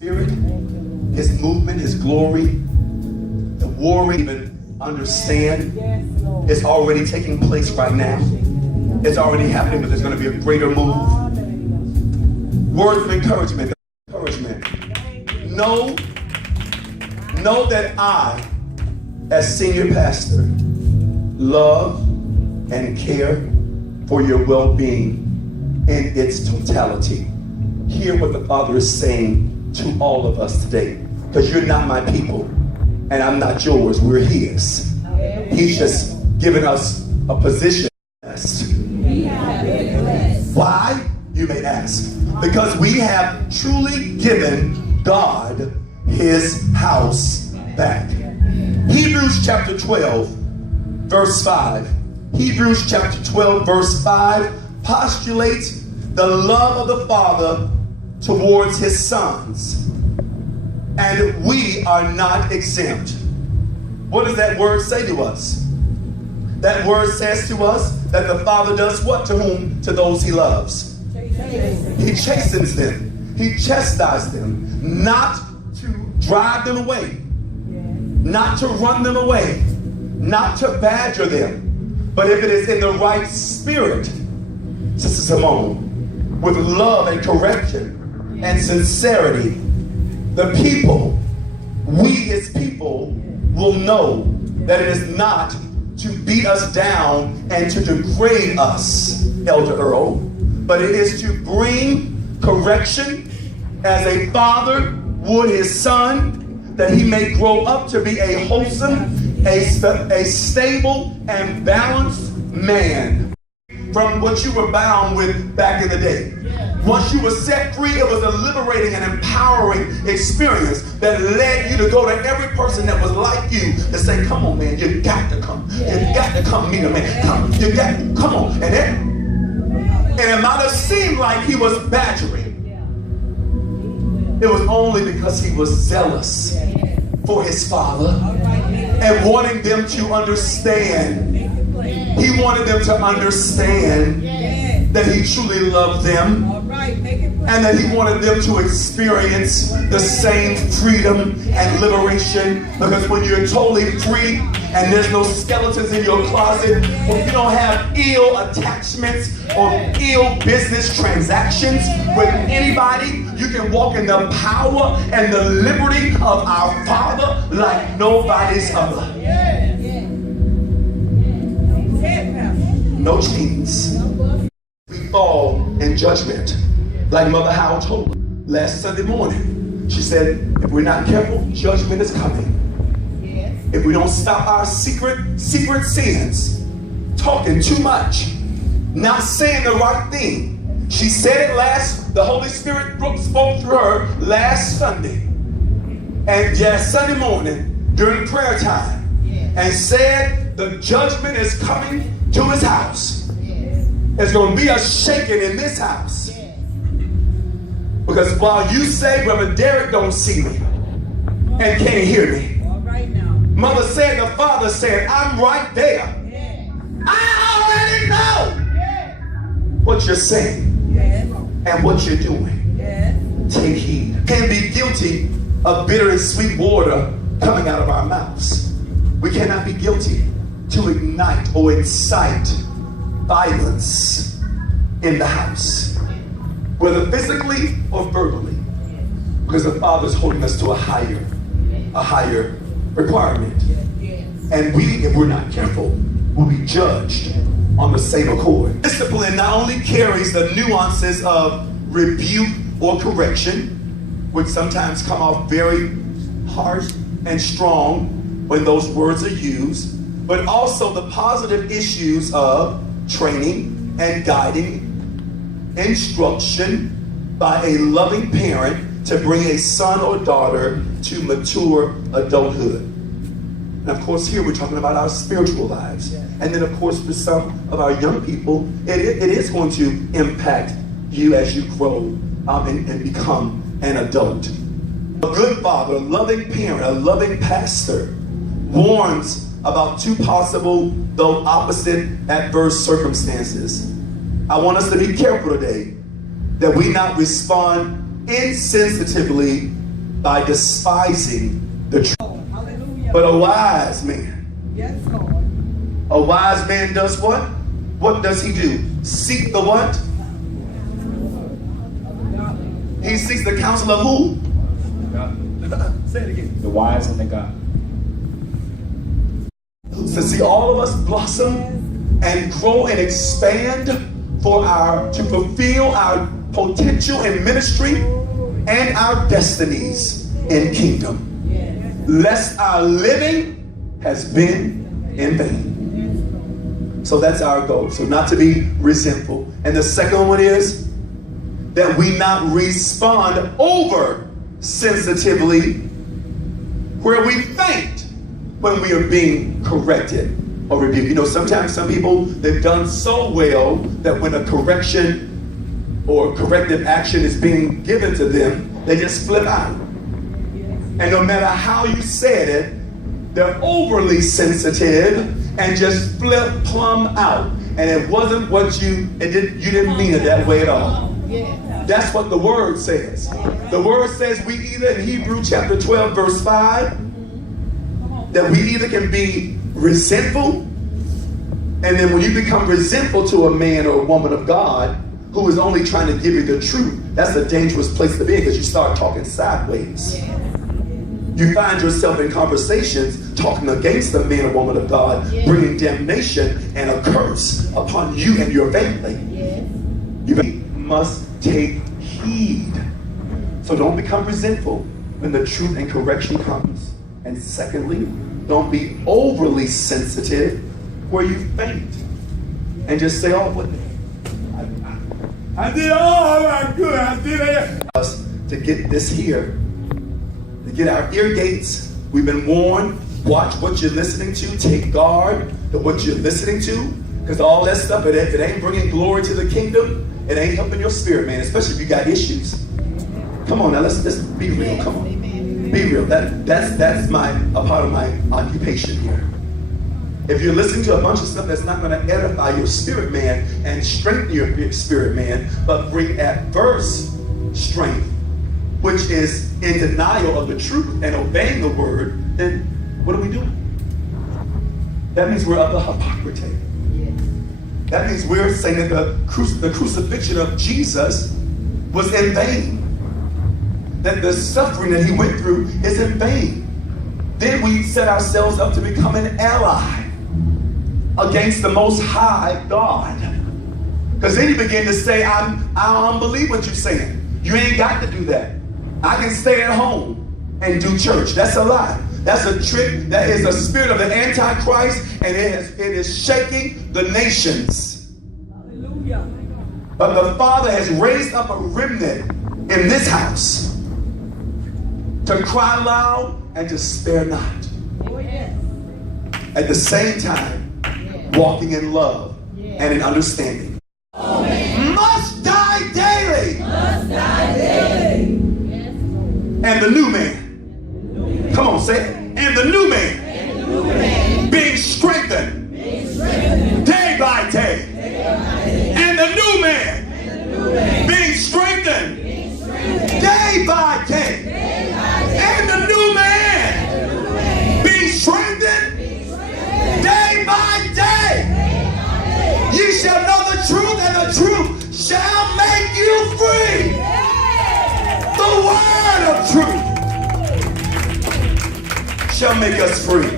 Spirit, His movement, His glory, the war we even understand is already taking place right now. It's already happening, but there's going to be a greater move. Words of encouragement. Know that I, as senior pastor, love and care for your well-being in its totality. Hear what the Father is saying to all of us today, because you're not my people and I'm not yours. We're His. He's just given us a position. Why, you may ask? Because we have truly given God His house back. Hebrews chapter 12 verse 5. Hebrews chapter 12 verse 5 postulates the love of the Father towards His sons, and we are not exempt. What does that word say to us? That word says to us that the Father does what to whom? To those He loves. He chastens them. He chastises them, not to drive them away, not to run them away, not to badger them, but if it is in the right spirit, Sister Simone, with love and correction and sincerity, the people, we His people, will know that it is not to beat us down and to degrade us, Elder Earl, but it is to bring correction as a father would his son, that he may grow up to be a wholesome, a stable and balanced man from what you were bound with back in the day. Once you were set free, it was a liberating and empowering experience that led you to go to every person that was like you and say, come on, man, you got to come. You got to come meet a man. Come, you got to, come on. And it might have seemed like he was badgering. It was only because he was zealous for his father and wanting them to understand. He wanted them to understand that he truly loved them and that he wanted them to experience the same freedom and liberation, because when you're totally free and there's no skeletons in your closet, when you don't have ill attachments or ill business transactions with anybody, you can walk in the power and the liberty of our Father like nobody's other. No chains. We fall in judgment, like Mother Howell told us last Sunday morning. She said, if we're not careful, judgment is coming. If we don't stop our secret sins, talking too much, not saying the right thing. She said it the Holy Spirit spoke through her last Sunday. And yes, Sunday morning during prayer time, and said the judgment is coming to his house. There's going to be a shaking in this house. Because while you say, Brother Derek don't see me and can't hear me, Mother said, the Father said, I'm right there. I already know what you're saying and what you're doing. Take heed. Can be guilty of bitter and sweet water coming out of our mouths. We cannot be guilty to ignite or incite violence in the house, whether physically or verbally, because the Father's holding us to a higher requirement. And we, if we're not careful, will be judged on the same accord. Discipline not only carries the nuances of rebuke or correction, which sometimes come off very harsh and strong when those words are used, but also the positive issues of training and guiding, instruction by a loving parent to bring a son or daughter to mature adulthood. And of course, here we're talking about our spiritual lives. And then of course, for some of our young people, it is going to impact you as you grow and become an adult. A good father, a loving parent, a loving pastor warns about two possible, though opposite, adverse circumstances. I want us to be careful today that we not respond insensitively by despising the truth. But a wise man, a wise man does what? What does he do? Seek the what? He seeks the counsel of who? Say it again. The wise and the God. To see all of us blossom and grow and expand to fulfill our potential in ministry and our destinies in kingdom. Lest our living has been in vain. So that's our goal. So not to be resentful. And the second one is that we not respond over sensitively where we faint when we are being corrected or rebuked. You know, sometimes some people, they've done so well that when a correction or corrective action is being given to them, they just flip out. And no matter how you said it, they're overly sensitive and just flip plumb out. And it wasn't what you didn't mean it that way at all. That's what the word says. The word says we either, in Hebrews chapter 12, verse 5, that we either can be resentful, and then when you become resentful to a man or a woman of God who is only trying to give you the truth, that's a dangerous place to be because you start talking sideways. You find yourself in conversations talking against the man or woman of God, bringing damnation and a curse upon you and your family. You must take heed. So don't become resentful when the truth and correction comes. And secondly, don't be overly sensitive where you faint and just say, oh, what? I did all I could. I did it. Us to get this here, to get our ear gates. We've been warned. Watch what you're listening to. Take guard to what you're listening to, because all that stuff, if it ain't bringing glory to the kingdom, it ain't helping your spirit, man. Especially if you got issues. Come on now, let's be real. Come on, be real. That's a part of my occupation here. If you're listening to a bunch of stuff that's not going to edify your spirit man and strengthen your spirit man, but bring adverse strength, which is in denial of the truth and obeying the word, then what are we doing? That means we're of the hypocrisy. That means we're saying that the crucifixion of Jesus was in vain. That the suffering that he went through is in vain. Then we set ourselves up to become an ally against the Most High God. Because then you begin to say, I don't believe what you're saying. You ain't got to do that. I can stay at home and do church. That's a lie. That's a trick. That is the spirit of the Antichrist, and it is shaking the nations. Hallelujah. But the Father has raised up a remnant in this house to cry loud and to spare not. Oh, yes. At the same time, walking in love and in understanding. Must die daily. Must die daily. And the new man. Come on, say it. And the new man. Being strengthened. Day by day. And the new man. Being strengthened. Day by day. And the new man. Being strengthened. Day by day. Ye shall know the truth, and the truth shall make you free. The word of truth shall make us free.